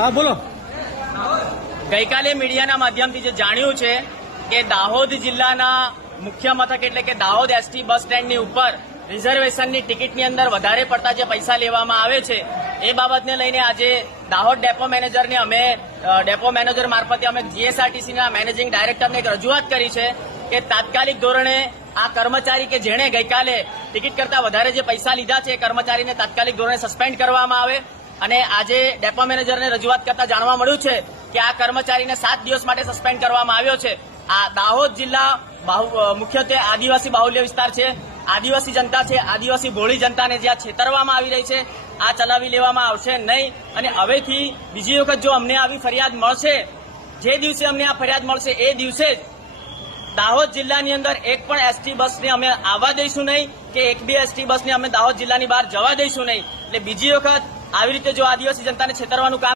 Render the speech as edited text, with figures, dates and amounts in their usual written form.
हाँ बोलो। ગઈકાલે મીડિયાના માધ્યમથી જે જાણ્યું છે કે દાહોદ જિલ્લાના મુખ્ય મથક એટલે કે દાહોદ એસટી બસ સ્ટેન્ડની ઉપર રિઝર્વેશનની ટિકિટની અંદર વધારે પડતા જે પૈસા લેવામાં આવે છે એ બાબતને લઈને આજે દાહોદ ડેપો મેનેજરને અમે ડેપો મેનેજર મારફતે અમે જીએસઆરટીસીના મેનેજિંગ ડાયરેક્ટરને એક રજૂઆત કરી છે કે તાત્કાલિક ધોરણે આ કર્મચારી કે જેણે ગઈકાલે ટિકિટ કરતા વધારે જે પૈસા લીધા છે એ કર્મચારીને તાત્કાલિક ધોરણે સસ્પેન્ડ કરવામાં આવે અને આજે ડેપો મેનેજરને રજૂઆત કરતા જાણવા મળ્યું છે કે આ કર્મચારીને 7 દિવસ માટે સસ્પેન્ડ કરવામાં આવ્યો છે। આ દાહોદ જિલ્લા મુખ્યત્વે આદિવાસી બાહુલ્ય વિસ્તાર છે, આદિવાસી જનતા છે, આદિવાસી ભોળી જનતાને જ્યાં છેતરવામાં આવી રહી છે આ ચલાવી લેવામાં આવશે નહીં અને હવેથી બીજી વખત જો અમને આવી ફરિયાદ મળશે, જે દિવસે અમને આ ફરિયાદ મળશે એ દિવસે જ દાહોદ જિલ્લાની અંદર એક પણ એસટી બસને અમે આવવા દઈશું નહીં કે એક બી એસટી બસને અમે દાહોદ જિલ્લાની બહાર જવા દઈશું નહીં। એટલે બીજી વખત આવી રીતે જો આદિવાસી જનતાને છેતરવાનું કામ